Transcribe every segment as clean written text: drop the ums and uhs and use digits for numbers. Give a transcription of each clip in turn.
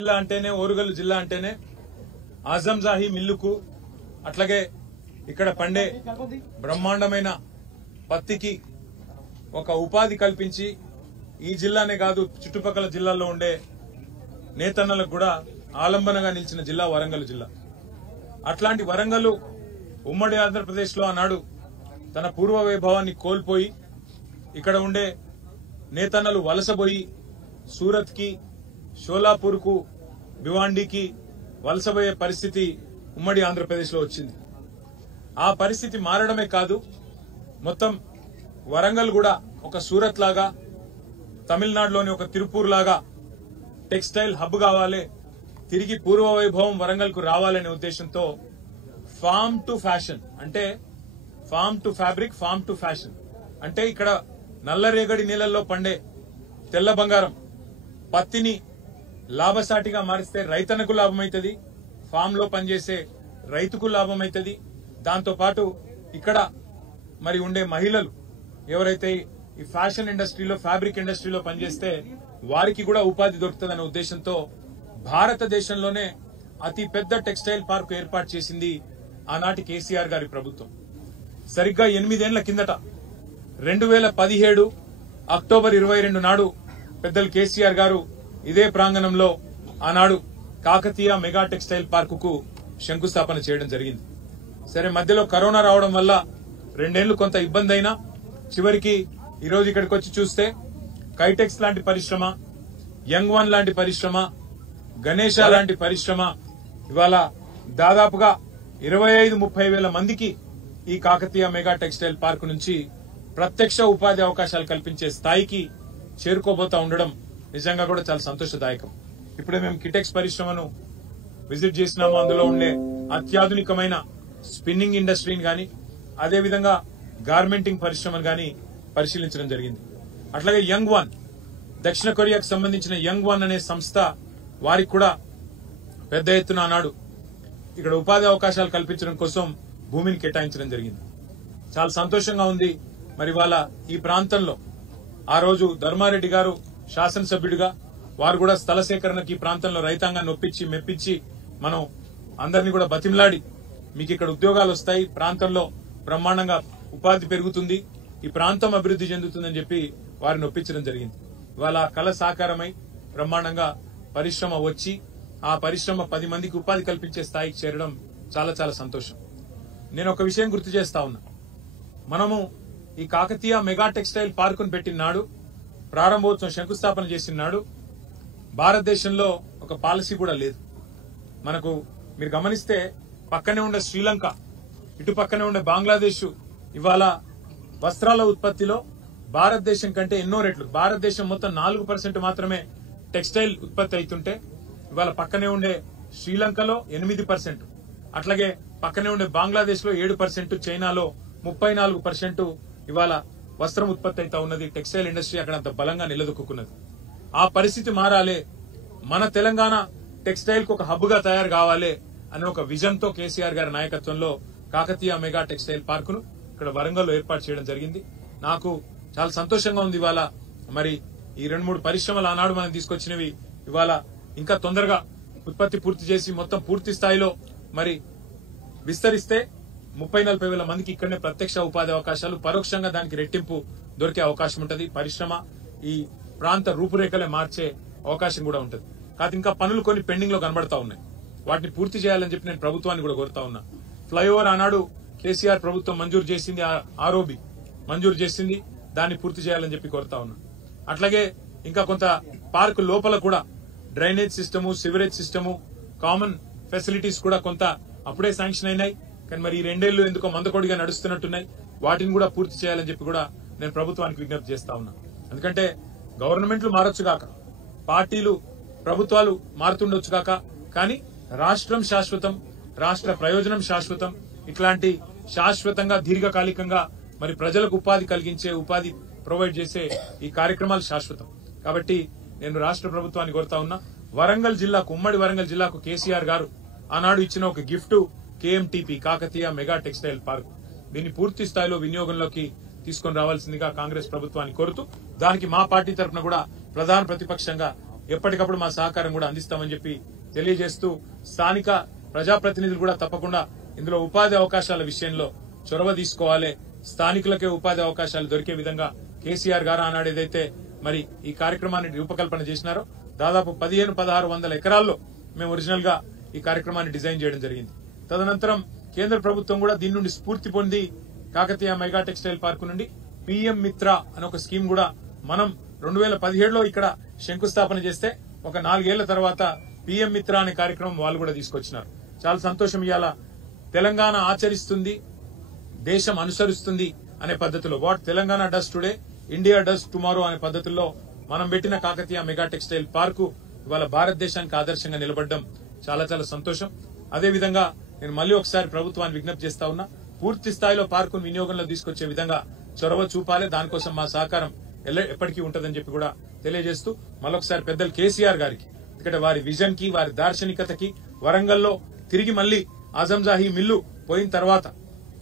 జిల్లా అంటేనే ఓరుగల్లు జిల్లా అంటేనే ఆజంజాహి మిల్లుకు అట్లాగే ఇక్కడ పండే బ్రహ్మాండమైన పత్తికి ఒక ఉపాధి కల్పించి ఈ జిల్లానే కాదు చుట్టుపక్కల జిల్లాల్లో ఉండే నేతన్నలకు కూడా ఆలంబనగా నిలిచిన జిల్లా వరంగల్ జిల్లా. అట్లాంటి వరంగల్ ఉమ్మడి ఆంధ్రప్రదేశ్లో ఆనాడు తన పూర్వ వైభవాన్ని కోల్పోయి ఇక్కడ ఉండే నేతన్నలు వలసపోయి సూరత్ కి షోలాపూర్ కు భివాండికి వలసపోయే పరిస్థితి ఉమ్మడి ఆంధ్రప్రదేశ్ లో వచ్చింది. ఆ పరిస్థితి మారడమే కాదు మొత్తం వరంగల్ కూడా ఒక సూరత్ లాగా తమిళనాడులోని ఒక తిరుపూర్ లాగా టెక్స్టైల్ హబ్ కావాలి, తిరిగి పూర్వ వైభవం వరంగల్ కు రావాలనే ఉద్దేశంతో ఫార్మ్ టు ఫ్యాషన్ అంటే farm to fabric farm to fashion అంటే ఇక్కడ నల్లరేగడి నీళ్లలో పండే తెల్ల బంగారం పత్తిని లాభసాటిగా మారిస్తే రైతన్నకు లాభమైతుంది, ఫామ్ లో పనిచేసే రైతుకు లాభమైతుంది. దాంతో పాటు ఇక్కడ మరి ఉండే మహిళలు ఎవరైతే ఈ ఫ్యాషన్ ఇండస్ట్రీలో ఫ్యాబ్రిక్ ఇండస్ట్రీలో పనిచేస్తే వారికి కూడా ఉపాధి దొరుకుతుందనే ఉద్దేశంతో భారతదేశంలోనే అతి పెద్ద టెక్స్టైల్ పార్క్ ఏర్పాటు చేసింది ఆనాటి కేసీఆర్ గారి ప్రభుత్వం. సరిగ్గా 8 ఏళ్ల కిందట 2017 అక్టోబర్ 22 నాడు పెద్దలు కేసీఆర్ గారు ఇదే ప్రాంగణంలో ఆనాడు కాకతీయ మెగా టెక్స్టైల్ పార్కుకు శంకుస్థాపన చేయడం జరిగింది. సరే, మధ్యలో కరోనా రావడం వల్ల 2 ఏళ్లు కొంత ఇబ్బంది అయినా చివరికి ఈరోజు ఇక్కడికి వచ్చి చూస్తే కైటెక్స్ లాంటి పరిశ్రమ, యంగ్ వన్ లాంటి పరిశ్రమ, గణేష లాంటి పరిశ్రమ ఇవాళ దాదాపుగా 25-30 వేల మందికి ఈ కాకతీయ మెగా టెక్స్టైల్ పార్క్ నుంచి ప్రత్యక్ష ఉపాధి అవకాశాలు కల్పించే స్థాయికి చేరుకోబోతా ఉండడం నిజంగా కూడా చాలా సంతోషదాయకం. ఇప్పుడే మేము కిటెక్స్ పరిశ్రమను విజిట్ చేసినాము. అందులో ఉండే అత్యాధునికమైన స్పిన్నింగ్ ఇండస్ట్రీని గాని అదేవిధంగా గార్మెంటింగ్ పరిశ్రమను గాని పరిశీలించడం జరిగింది. అట్లాగే యంగ్ వన్, దక్షిణ కొరియాకు సంబంధించిన యంగ్ వన్ అనే సంస్థ వారికి కూడా పెద్ద ఎత్తున ఆనాడు ఇక్కడ ఉపాధి అవకాశాలు కల్పించడం కోసం భూమిని కేటాయించడం జరిగింది. చాలా సంతోషంగా ఉంది. మరి వాళ్ళ ఈ ప్రాంతంలో ఆ రోజు ధర్మారెడ్డి గారు శాసనసభ్యుడిగా వారు కూడా స్థల సేకరణకి ఈ ప్రాంతంలో రైతాంగాన్ని ఒప్పించి మెప్పించి మనం అందరినీ కూడా బతిమలాడి మీకు ఇక్కడ ఉద్యోగాలు వస్తాయి, ప్రాంతంలో బ్రహ్మాండంగా ఉపాధి పెరుగుతుంది, ఈ ప్రాంతం అభివృద్ధి చెందుతుందని చెప్పి వారిని ఒప్పించడం జరిగింది. ఇవాళ కళ సాకారమై బ్రహ్మాండంగా పరిశ్రమ వచ్చి ఆ పరిశ్రమ 10 మందికి ఉపాధి కల్పించే స్థాయికి చేరడం చాలా చాలా సంతోషం. నేను ఒక విషయం గుర్తు చేస్తా ఉన్నా. మనము ఈ కాకతీయ మెగా టెక్స్టైల్ పార్కును పెట్టిన నాడు, ప్రారంభోత్సవం శంకుస్థాపన చేసిన నాడు భారతదేశంలో ఒక పాలసీ కూడా లేదు. మనకు మీరు గమనిస్తే పక్కనే ఉండే శ్రీలంక, ఇటు పక్కనే ఉండే బంగ్లాదేశ్ ఇవాళ వస్త్రాల ఉత్పత్తిలో భారతదేశం కంటే ఎన్నో రెట్లు, భారతదేశం మొత్తం 4% మాత్రమే టెక్స్టైల్ ఉత్పత్తి అవుతుంటే ఇవాళ పక్కనే ఉండే శ్రీలంకలో 8%, అట్లాగే పక్కనే ఉండే బంగ్లాదేశ్ లో 7%, చైనాలో 34% ఇవాళ వస్త్రం ఉత్పత్తి అయితే ఉన్నది. టెక్స్టైల్ ఇండస్ట్రీ అక్కడ అంత బలంగా నిలదొక్కున్నది. ఆ పరిస్థితి మారాలి, మన తెలంగాణ టెక్స్టైల్ కు ఒక హబ్ గా తయారు కావాలి అనే ఒక విజన్ తో కేసీఆర్ గారి నాయకత్వంలో కాకతీయ మెగా టెక్స్టైల్ పార్కును ఇక్కడ వరంగల్ లో ఏర్పాటు చేయడం జరిగింది. నాకు చాలా సంతోషంగా ఉంది. ఇవాళ మరి ఈ 2-3 పరిశ్రమలు ఆనాడు మనం తీసుకొచ్చినవి ఇవాళ ఇంకా తొందరగా ఉత్పత్తి పూర్తి చేసి మొత్తం పూర్తి స్థాయిలో మరి విస్తరిస్తే 30-40 వేల మందికి ఇక్కడనే ప్రత్యక్ష ఉపాధి అవకాశాలు, పరోక్షంగా దానికి రెట్టింపు దొరికే అవకాశం ఉంటుంది. పరిశ్రమ ఈ ప్రాంత రూపురేఖలే మార్చే అవకాశం కూడా ఉంటుంది. కాదు ఇంకా పనులు కొన్ని పెండింగ్ లో కనబడతా ఉన్నాయి, వాటిని పూర్తి చేయాలని చెప్పి నేను ప్రభుత్వాన్ని కూడా కోరుతా ఉన్నా. ఫ్లైఓవర్ ఆనాడు కేసీఆర్ ప్రభుత్వం మంజూరు చేసింది, ఆర్ఓబి మంజూరు చేసింది, దాన్ని పూర్తి చేయాలని చెప్పి కోరుతా ఉన్నా. అట్లాగే ఇంకా కొంత పార్క్ లోపల కూడా drainage system, sewerage system, common facilities కూడా కొంత అప్పుడే శాంక్షన్ అయినాయి. కానీ మరి ఈ 2 ఏళ్లు ఎందుకో మందకొడిగా నడుస్తున్నట్టున్నాయి. వాటిని కూడా పూర్తి చేయాలని చెప్పి కూడా నేను ప్రభుత్వానికి విజ్ఞప్తి చేస్తా ఉన్నా. ఎందుకంటే గవర్నమెంట్లు మారొచ్చు కాక, పార్టీలు ప్రభుత్వాలు మారుతుండొచ్చు కాక, కానీ రాష్ట్రం శాశ్వతం, రాష్ట్ర ప్రయోజనం శాశ్వతం. ఇట్లాంటి శాశ్వతంగా దీర్ఘకాలికంగా మరి ప్రజలకు ఉపాధి కలిగించే, ఉపాధి ప్రొవైడ్ చేసే ఈ కార్యక్రమాలు శాశ్వతం. కాబట్టి నేను రాష్ట్ర ప్రభుత్వాన్ని కోరుతా ఉన్నా, వరంగల్ జిల్లాకు, ఉమ్మడి వరంగల్ జిల్లాకు కేసీఆర్ గారు ఆనాడు ఇచ్చిన ఒక gift KMTP Kakatiya mega textile park, దీన్ని పూర్తి స్థాయిలో వినియోగంలోకి తీసుకొని రావాల్సిందిగా కాంగ్రెస్ ప్రభుత్వాన్ని కోరుతూ, దానికి మా పార్టీ తరఫున కూడా ప్రధాన ప్రతిపక్షంగా ఎప్పటికప్పుడు మా సహకారం కూడా అందిస్తామని చెప్పి తెలియజేస్తూ స్థానిక ప్రజాప్రతినిధులు కూడా తప్పకుండా ఇందులో ఉపాధి అవకాశాల విషయంలో చొరవ తీసుకోవాలి. స్థానికులకే ఉపాధి అవకాశాలు దొరికే విధంగా కేసీఆర్ గారు ఆనాడు ఏదైతే మరి ఈ కార్యక్రమాన్ని రూపకల్పన చేసినారో దాదాపు 1500-1600 ఎకరాల్లో మేము ఒరిజినల్ గా ఈ కార్యక్రమాన్ని డిజైన్ చేయడం జరిగింది. తదనంతరం కేంద్ర ప్రభుత్వం కూడా దీని నుండి స్ఫూర్తి పొంది కాకతీయ మెగా టెక్స్టైల్ పార్క్ నుండి పిఎం మిత్ర అనే ఒక స్కీమ్ కూడా మనం 2017లో ఇక్కడ శంకుస్థాపన చేస్తే ఒక 4 ఏళ్ల తర్వాత పిఎం మిత్ర అనే కార్యక్రమం వాళ్ళు కూడా తీసుకొచ్చినారు. చాలా సంతోషం. ఇవాళ తెలంగాణ ఆచరిస్తుంది, దేశం అనుసరిస్తుంది అనే పద్ధతిలో what Telangana does today India does tomorrow అనే పద్ధతుల్లో మనం పెట్టిన కాకతీయ మెగా టెక్స్టైల్ పార్కు ఇవాళ భారతదేశానికి ఆదర్శంగా నిలబడడం చాలా చాలా సంతోషం. అదేవిధంగా నేను మళ్ళీ ఒకసారి ప్రభుత్వాన్ని విజ్ఞప్తి చేస్తా ఉన్నా, పూర్తి స్థాయిలో పార్కును వినియోగంలో తీసుకొచ్చే విధంగా చొరవ చూపాలి. దానికోసం మా సహకారం ఎప్పటికీ ఉంటుందని చెప్పి కూడా తెలియజేస్తూ మళ్ళొకసారి పెద్దలు కేసీఆర్ గారికి ఎందుకంటే వారి విజన్ కి వారి దార్శనికతకి వరంగల్లో తిరిగి మళ్లీ ఆజంజాహీ మిల్లు పోయిన తర్వాత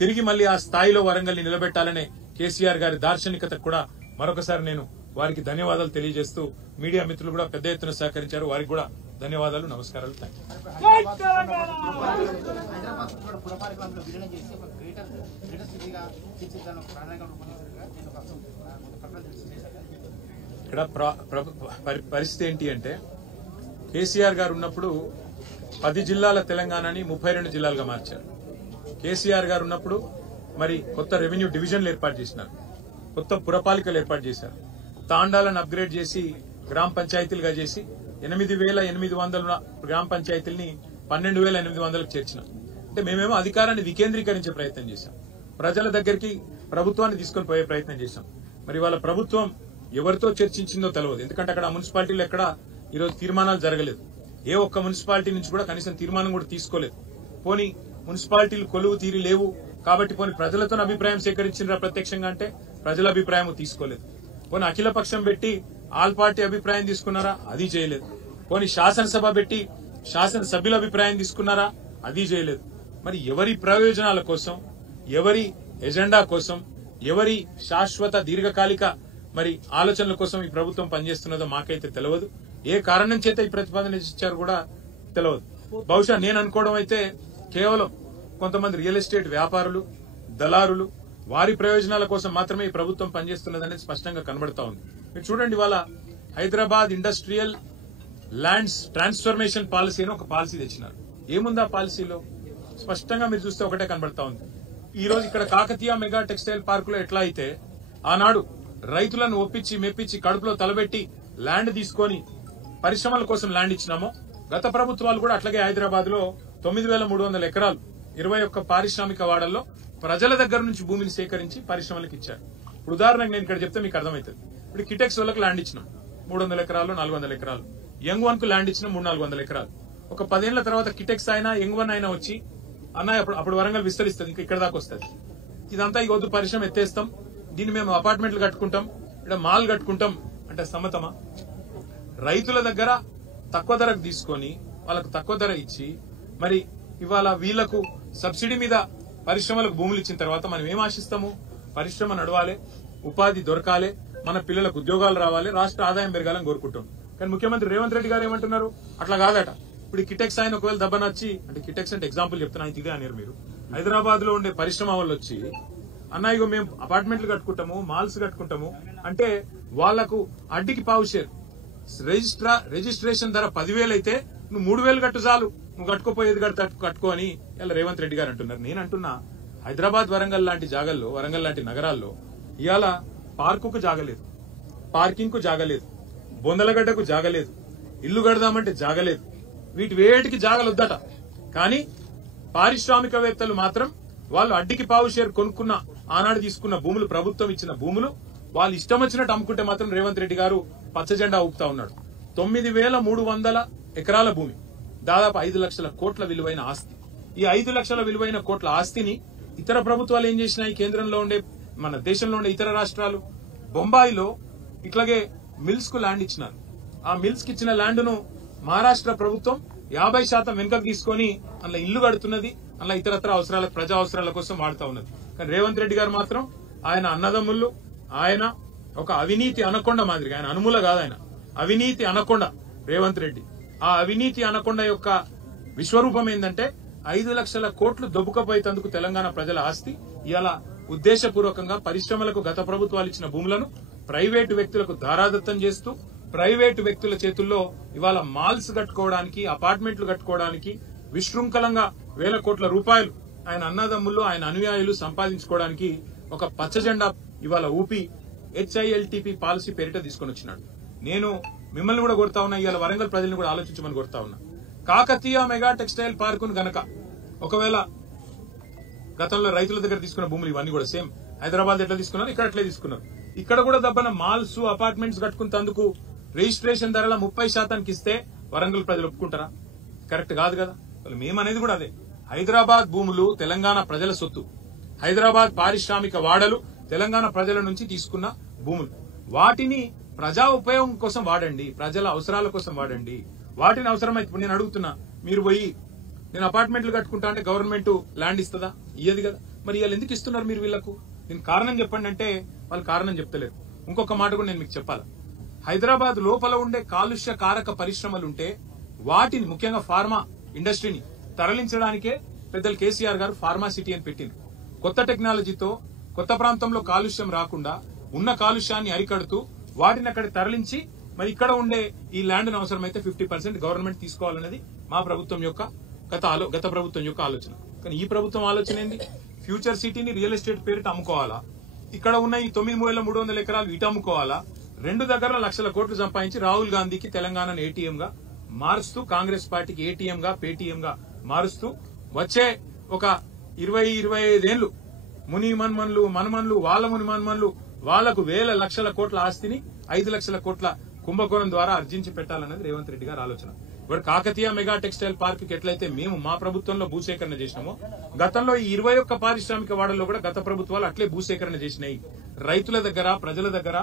తిరిగి మళ్లీ ఆ స్థాయిలో వరంగల్ ని నిలబెట్టాలనే కేసీఆర్ గారి దార్శనికతకు కూడా మరొకసారి నేను వారికి ధన్యవాదాలు తెలియజేస్తూ మీడియా మిత్రులు కూడా పెద్ద ఎత్తున సహకరించారు. వారికి కూడా ధన్యవాదాలు, నమస్కారాలు. థ్యాంక్ ఇక్కడ పరిస్థితి ఏంటి అంటే కేసీఆర్ గారు ఉన్నప్పుడు 10 జిల్లాల తెలంగాణని 32 జిల్లాలుగా మార్చారు. కేసీఆర్ గారు ఉన్నప్పుడు మరి కొత్త రెవెన్యూ డివిజన్లు ఏర్పాటు చేసినారు, కొత్త పురపాలికలు ఏర్పాటు చేశారు, తాండాలను అప్గ్రేడ్ చేసి గ్రామ పంచాయతీలుగా చేసి 8,800 గ్రామ పంచాయతీల్ని 12,800కు చేర్చినాం. అంటే మేమేమో అధికారాన్ని వికేంద్రీకరించే ప్రయత్నం చేశాం, ప్రజల దగ్గరికి ప్రభుత్వాన్ని తీసుకొని పోయే ప్రయత్నం చేశాం. మరి వాళ్ళ ప్రభుత్వం ఎవరితో చర్చించిందో తెలియదు. ఎందుకంటే అక్కడ మున్సిపాలిటీలో ఎక్కడ ఈరోజు తీర్మానాలు జరగలేదు. ఏ ఒక్క మున్సిపాలిటీ నుంచి కూడా కనీసం తీర్మానం కూడా తీసుకోలేదు. పోనీ మున్సిపాలిటీలు కొలువు తీరి లేవు కాబట్టి పోనీ ప్రజలతో అభిప్రాయం సేకరించిన ప్రత్యక్షంగా అంటే ప్రజల అభిప్రాయం తీసుకోలేదు. పోనీ అఖిల పక్షం పెట్టి ఆల్ పార్టీ అభిప్రాయం తీసుకున్నారా? అది చేయలేదు. పోనీ శాసనసభ పెట్టి శాసనసభ్యుల అభిప్రాయం తీసుకున్నారా? అది చేయలేదు. మరి ఎవరి ప్రయోజనాల కోసం, ఎవరి ఎజెండా కోసం, ఎవరి శాశ్వత దీర్ఘకాలిక మరి ఆలోచనల కోసం ఈ ప్రభుత్వం పనిచేస్తున్నదో మాకైతే తెలియదు. ఏ కారణం చేత ఈ ప్రతిపాదన ఇచ్చారు కూడా తెలియదు. బహుశా నేను అనుకోవడం అయితే కేవలం కొంతమంది రియల్ ఎస్టేట్ వ్యాపారులు, దళారులు వారి ప్రయోజనాల కోసం మాత్రమే ఈ ప్రభుత్వం పనిచేస్తున్నదనేది స్పష్టంగా కనబడతా ఉంది. మీరు చూడండి, ఇవాళ Hyderabad industrial lands transformation policy అని ఒక పాలసీ తెచ్చినారు. ఏముందా పాలసీలో? స్పష్టంగా మీరు చూస్తే ఒకటే కనబడతా ఉంది. ఈ రోజు ఇక్కడ కాకతీయ మెగా టెక్స్టైల్ పార్కులో ఎట్లా అయితే ఆనాడు రైతులను ఒప్పించి మెప్పించి కడుపులో తలబెట్టి ల్యాండ్ తీసుకొని పరిశ్రమల కోసం ల్యాండ్ ఇచ్చినామో, గత ప్రభుత్వాలు కూడా అట్లాగే హైదరాబాద్ లో 9,300 ఎకరాలు 21 పారిశ్రామిక వాడల్లో ప్రజల దగ్గర నుంచి భూమిని సేకరించి పరిశ్రమలకు ఇచ్చారు. ఇప్పుడు ఉదాహరణకు నేను ఇక్కడ చెప్తే మీకు అర్థమవుతుంది. ఇప్పుడు కిటెక్స్ వాళ్ళకి ల్యాండ్ ఇచ్చినాం 300 ఎకరాలు, 400 ఎకరాలు. యంగ్ వన్ కు ల్యాండ్ ఇచ్చినాం 300-400 ఎకరాలు. ఒక 10 ఏళ్ల తర్వాత కిటెక్స్ అయినా యంగ్ వన్ అయినా వచ్చి అన్న అప్పుడు వరంగల్ విస్తరిస్తుంది, ఇంకా ఇక్కడ దాకా వస్తుంది. ఇదంతా ఈ వద్దు పరిశ్రమ ఎత్తేస్తాం, దీన్ని మేము అపార్ట్మెంట్లు కట్టుకుంటాం, ఇక్కడ మాల్ కట్టుకుంటాం అంటే సమ్మతమా? రైతుల దగ్గర తక్కువ ధరకు తీసుకొని వాళ్ళకు తక్కువ ధర ఇచ్చి మరి ఇవాళ వీళ్లకు సబ్సిడీ మీద పరిశ్రమలకు భూములు ఇచ్చిన తర్వాత మనం ఏం ఆశిస్తాము? పరిశ్రమ నడవాలి, ఉపాధి దొరకాలి, మన పిల్లలకు ఉద్యోగాలు రావాలి, రాష్ట్ర ఆదాయం పెరగాలని కోరుకుంటాం. కానీ ముఖ్యమంత్రి రేవంత్ రెడ్డి గారు ఏమంటున్నారు? అట్లా కాదట. ఇప్పుడు కిటెక్స్ ఆయన ఒకవేళ దెబ్బనొచ్చి, అంటే కిటెక్స్ అంటే ఎగ్జాంపుల్ చెప్తున్నా, ఇదే అన్నారు మీరు, హైదరాబాద్ లో ఉండే పరిశ్రమ వాళ్ళు వచ్చి అన్నా ఇగో మేము అపార్ట్మెంట్లు కట్టుకుంటాము, మాల్స్ కట్టుకుంటాము అంటే వాళ్లకు అడ్డికి పావు షేర్. రిజిస్ట్రేషన్ ధర 10,000 అయితే నువ్వు 3,000 కట్టు చాలు, నువ్వు కట్టుకోపోయేది కట్టుకో అని ఇలా రేవంత్ రెడ్డి గారు అంటున్నారు. నేను అంటున్నా, హైదరాబాద్ వరంగల్ లాంటి జాగల్లో, వరంగల్ లాంటి నగరాల్లో ఇవాళ పార్కుకు జాగలేదు, పార్కింగ్ కు జాగలేదు, బొందలగడ్డకు జాగలేదు, ఇల్లు కడదామంటే జాగలేదు, వీటి వేటికి జాగలొద్దట. కానీ పారిశ్రామికవేత్తలు మాత్రం వాళ్ళు అడ్డికి పావు షేర్ కొనుక్కున్న ఆనాడు తీసుకున్న భూములు, ప్రభుత్వం ఇచ్చిన భూములు వాళ్ళు ఇష్టం వచ్చినట్టు అమ్ముకుంటే మాత్రం రేవంత్ రెడ్డి గారు పచ్చజెండా ఊపుతా ఉన్నాడు. 9,300 ఎకరాల భూమి, దాదాపు 5 లక్షల కోట్ల విలువైన ఆస్తి. ఈ 5 లక్షల విలువైన కోట్ల ఆస్తిని ఇతర ప్రభుత్వాలు ఏం చేసినాయి? కేంద్రంలో ఉండే, మన దేశంలో ఉండే ఇతర రాష్ట్రాలు, బొంబాయిలో ఇట్లాగే మిల్స్ కు ల్యాండ్ ఇచ్చినారు. ఆ మిల్స్ కి ఇచ్చిన ల్యాండ్ ను మహారాష్ట్ర ప్రభుత్వం 50% వెనుకకు తీసుకొని అందులో ఇల్లు కడుతున్నది, అందులో ఇతరత్ర అవసరాలకు, ప్రజా అవసరాల కోసం వాడుతా ఉన్నది. కానీ రేవంత్ రెడ్డి గారు మాత్రం ఆయన అన్నదమ్ముళ్ళు, ఆయన ఒక అవినీతి అనకొండ మాదిరిగా, ఆయన అనుమూల కాదు, ఆయన అవినీతి అనకొండ రేవంత్ రెడ్డి. ఆ అవినీతి అనకొండ యొక్క విశ్వరూపం ఏంటంటే 5 లక్షల కోట్లు దొబ్బుకపోయేందుకు తెలంగాణ ప్రజల ఆస్తి ఇవాళ ఉద్దేశపూర్వకంగా పరిశ్రమలకు గత ప్రభుత్వాలు ఇచ్చిన భూములను ప్రైవేటు వ్యక్తులకు దారాదత్తం చేస్తూ ప్రైవేటు వ్యక్తుల చేతుల్లో ఇవాళ మాల్స్ కట్టుకోవడానికి, అపార్ట్మెంట్లు కట్టుకోవడానికి విశృంఖలంగా వేల కోట్ల రూపాయలు ఆయన అన్నదమ్ములు, ఆయన అనుయాయులు సంపాదించుకోవడానికి ఒక పచ్చ జెండా ఇవాళ ఊపి HILTP పాలసీ పేరిట తీసుకొని వచ్చినాడు. నేను మిమ్మల్ని కూడా కొడతా ఉన్నా, ఇవాళ వరంగల్ ప్రజల్ని కూడా ఆలోచించమని కొడతా ఉన్నా. కాకతీయ మెగా టెక్స్టైల్ పార్కును గనక ఒకవేళ గతంలో రైతుల దగ్గర తీసుకున్న భూములు ఇవన్నీ కూడా సేమ్ హైదరాబాద్ ఎట్లా తీసుకున్నారు, ఇక్కడ అట్లే తీసుకున్నారు. ఇక్కడ కూడా దబ్బన మాల్స్, అపార్ట్మెంట్స్ కట్టుకున్నందుకు రిజిస్ట్రేషన్ ధరల 30% ఇస్తే వరంగల్ ప్రజలు ఒప్పుకుంటారా? కరెక్ట్ కాదు కదా. మేమనేది కూడా అదే. హైదరాబాద్ భూములు తెలంగాణ ప్రజల సొత్తు. హైదరాబాద్ పారిశ్రామిక వాడలు తెలంగాణ ప్రజల నుంచి తీసుకున్న భూములు. వాటిని ప్రజా ఉపయోగం కోసం వాడండి, ప్రజల అవసరాల కోసం వాడండి. వాటిని అవసరమైతే ఇప్పుడు నేను అడుగుతున్నా, మీరు పోయి నేను అపార్ట్మెంట్లు కట్టుకుంటా అంటే గవర్నమెంట్ ల్యాండ్ ఇస్తుందా? ఇయ్యదు కదా. మరి వీళ్ళు ఎందుకు ఇస్తున్నారు మీరు వీళ్లకు? నేను కారణం చెప్పండి అంటే వాళ్ళు కారణం చెప్తలేరు. ఇంకొక మాట కూడా నేను మీకు చెప్పాలా. హైదరాబాద్ లోపల ఉండే కాలుష్య కారక పరిశ్రమలుంటే వాటిని ముఖ్యంగా ఫార్మా ఇండస్ట్రీని తరలించడానికే పెద్దలు కేసీఆర్ గారు ఫార్మా సిటీ అని పెట్టింది. కొత్త టెక్నాలజీతో కొత్త ప్రాంతంలో కాలుష్యం రాకుండా ఉన్న కాలుష్యాన్ని అరికడుతూ వాటిని అక్కడ తరలించి మరి ఇక్కడ ఉండే ఈ ల్యాండ్ అవసరమైతే 50% గవర్నమెంట్ తీసుకోవాలనేది మా ప్రభుత్వం యొక్క గత ప్రభుత్వం యొక్క ఆలోచన. కానీ ఈ ప్రభుత్వం ఆలోచన ఏంది? ఫ్యూచర్ సిటీని రియల్ ఎస్టేట్ పేరిట అమ్ముకోవాలా, ఇక్కడ ఉన్న ఈ 9,300 ఎకరాలు ఇటు అమ్ముకోవాలా, 2 దగ్గర లక్షల కోట్లు సంపాదించి రాహుల్ గాంధీకి తెలంగాణను ATM గా మారుస్తూ, కాంగ్రెస్ పార్టీకి ATM గా పేటీఎం గా మారుస్తూ వచ్చే ఒక 20-25 ఏళ్లు ముని మన్మన్లు మనమన్లు వాళ్ళ ముని మన్మన్లు వాళ్లకు వేల లక్షల కోట్ల ఆస్తిని 5 లక్షల కోట్ల కుంభకోణం ద్వారా అర్జించి పెట్టాలన్నది రేవంత్ రెడ్డి గారి ఆలోచన. ఇప్పుడు కాకతీయ మెగా టెక్స్టైల్ పార్క్ ఎట్లయితే మేము మా ప్రభుత్వంలో భూసేకరణ చేసినామో గతంలో ఈ 21 పారిశ్రామిక వాడల్లో కూడా గత ప్రభుత్వాలు అట్లే భూసేకరణ చేసినాయి. రైతుల దగ్గర, ప్రజల దగ్గర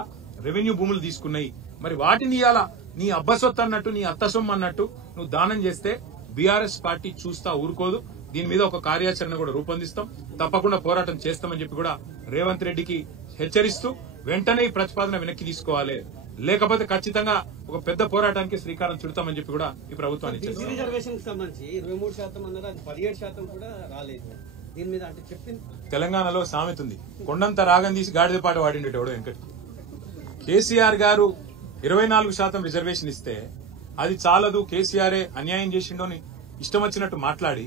రెవెన్యూ భూములు తీసుకున్నాయి. మరి వాటిని ఇవాళ నీ అబ్బసొత్తు అన్నట్టు, నీ అత్తసొమ్ము అన్నట్టు నువ్వు దానం చేస్తే బీఆర్ఎస్ పార్టీ చూస్తా ఊరుకోదు. దీని మీద ఒక కార్యాచరణ కూడా రూపొందిస్తాం, తప్పకుండా పోరాటం చేస్తామని చెప్పి కూడా రేవంత్ రెడ్డికి హెచ్చరిస్తూ వెంటనే ఈ ప్రతిపాదన వెనక్కి తీసుకోవాలి, లేకపోతే ఖచ్చితంగా ఒక పెద్ద పోరాటానికి శ్రీకారం చుడతామని చెప్పి కూడా ఈ ప్రభుత్వానికి తెలంగాణలో సామెత ఉంది, కొండంత రాగం తీసి గాడిద పాట వాడిండేటోడు వెంకట్. కేసీఆర్ గారు 24% రిజర్వేషన్ ఇస్తే అది చాలదు, కేసీఆరే అన్యాయం చేసిండోని ఇష్టం వచ్చినట్టు మాట్లాడి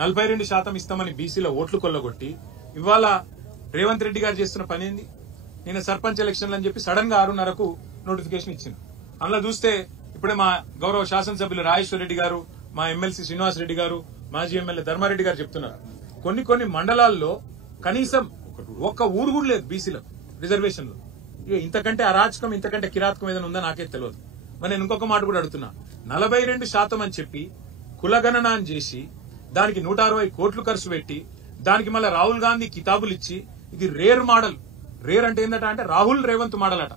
42% ఇస్తామని బీసీలో ఓట్లు కొల్లగొట్టి ఇవాళ రేవంత్ రెడ్డి గారు చేస్తున్న పని ఏంది? నేను సర్పంచ్ ఎలక్షన్లు అని చెప్పి సడన్ గా 6:30కు నోటిఫికేషన్ ఇచ్చింది. అందులో చూస్తే ఇప్పుడే మా గౌరవ శాసనసభ్యులు రాజేశ్వర రెడ్డి గారు, మా ఎమ్మెల్సీ శ్రీనివాస్ రెడ్డి గారు, మాజీ ఎమ్మెల్యే ధర్మారెడ్డి గారు చెప్తున్నారు, కొన్ని మండలాల్లో కనీసం ఒక్క ఊరు కూడా లేదు బీసీలో రిజర్వేషన్లో. ఇంతకంటే అరాచకం, ఇంతకంటే కిరాతకం ఏదైనా ఉందో నాకే తెలియదు. మరి నేను ఇంకొక మాట కూడా అడుగుతున్నా, 42% అని చెప్పి కులగణన చేసి దానికి 160 కోట్లు ఖర్చు పెట్టి దానికి మళ్ళీ రాహుల్ గాంధీ కితాబులు ఇచ్చి ఇది రేర్ మోడల్, రేర్ అంటే ఏంటంటే అంటే రాహుల్ రేవంత్ మోడల్ అట,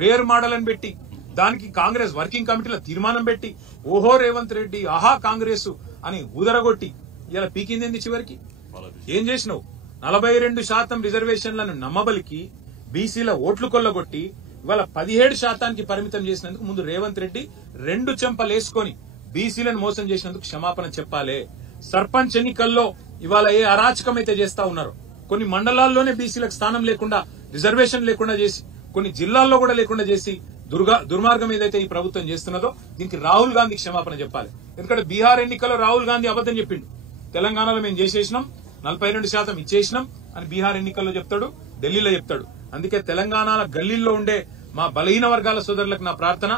రేర్ మోడల్ అని పెట్టి దానికి కాంగ్రెస్ వర్కింగ్ కమిటీలో తీర్మానం పెట్టి ఓహో రేవంత్ రెడ్డి ఆహా కాంగ్రెస్ అని ఊదరగొట్టి ఇలా పీకింది చివరికి. ఏం చేసినావు? 42% రిజర్వేషన్లను నమ్మబలికి బీసీల ఓట్లు కొల్లగొట్టి ఇవాళ 17%కి పరిమితం చేసినందుకు ముందు రేవంత్ రెడ్డి 2 చెంపలేసుకొని బీసీలను మోసం చేసినందుకు క్షమాపణ చెప్పాలి. సర్పంచ్ ఎన్నికల్లో ఇవాళ ఏ అరాచకం అయితే చేస్తా ఉన్నారో, కొన్ని మండలాల్లోనే బీసీలకు స్థానం లేకుండా, రిజర్వేషన్ లేకుండా చేసి, కొన్ని జిల్లాల్లో కూడా లేకుండా చేసి దుర్మార్గం ఏదైతే ఈ ప్రభుత్వం చేస్తున్నదో దీనికి రాహుల్ గాంధీ క్షమాపణ చెప్పాలి. ఎందుకంటే బీహార్ ఎన్నికల్లో రాహుల్ గాంధీ అబద్దం చెప్పిండు, తెలంగాణలో మేము చేసేసినాం 42% ఇచ్చేసినాం అని బీహార్ ఎన్నికల్లో చెప్తాడు, ఢిల్లీలో చెప్తాడు. అందుకే తెలంగాణ గల్లీల్లో ఉండే మా బలహీన వర్గాల సోదరులకు నా ప్రార్థన,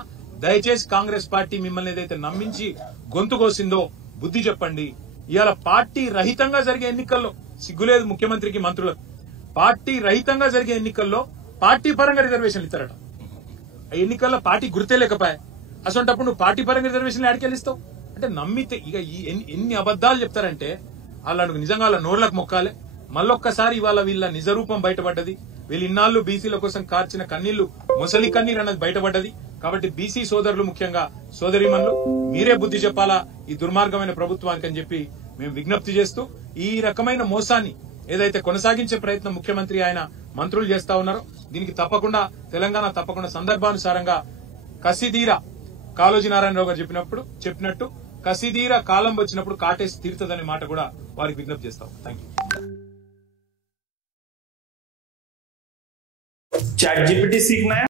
దయచేసి కాంగ్రెస్ పార్టీ మిమ్మల్ని ఏదైతే నమ్మించి గొంతు కోసిందో బుద్ధి చెప్పండి. ఇవాళ పార్టీ రహితంగా జరిగే ఎన్నికల్లో సిగ్గులేదు ముఖ్యమంత్రికి, మంత్రులకు. పార్టీ రహితంగా జరిగే ఎన్నికల్లో పార్టీ పరంగా రిజర్వేషన్లు ఇస్తారట. ఆ ఎన్నికల్లో పార్టీ గుర్తే లేకపోయా, అసొంటప్పుడు నువ్వు పార్టీ పరంగా రిజర్వేషన్లు ఆడికెళ్ళిస్తావు అంటే నమ్మితే ఇక ఎన్ని అబద్దాలు చెప్తారంటే వాళ్ళకు నిజంగా వాళ్ళ నోర్లకు మొక్కాలే. మళ్ళొక్కసారి ఇవాళ వీళ్ళ నిజరూపం బయటపడ్డది. వీళ్ళు ఇన్నాళ్లు బీసీల కోసం కార్చిన కన్నీళ్లు మొసలి కన్నీరు అన్నది బయటపడ్డది. కాబట్టి బీసీ సోదరులు, ముఖ్యంగా సోదరీమణులు, మీరే బుద్ధి చెప్పాలా ఈ దుర్మార్గమైన ప్రభుత్వానికి అని చెప్పి మేము విజ్ఞప్తి చేస్తూ, ఈ రకమైన మోసాన్ని ఏదైతే కొనసాగించే ప్రయత్నం ముఖ్యమంత్రి ఆయన మంత్రులు చేస్తా ఉన్నారో దీనికి తప్పకుండా తెలంగాణ సందర్భానుసారంగా కసిదీరా కాళోజీ నారాయణరావు గారు చెప్పినట్టు కసిదీర కాలం వచ్చినప్పుడు కాటేసి తీరుతుందనే మాట కూడా వారికి విజ్ఞప్తి చేస్తాం. Thank you. ChatGPT सीखना है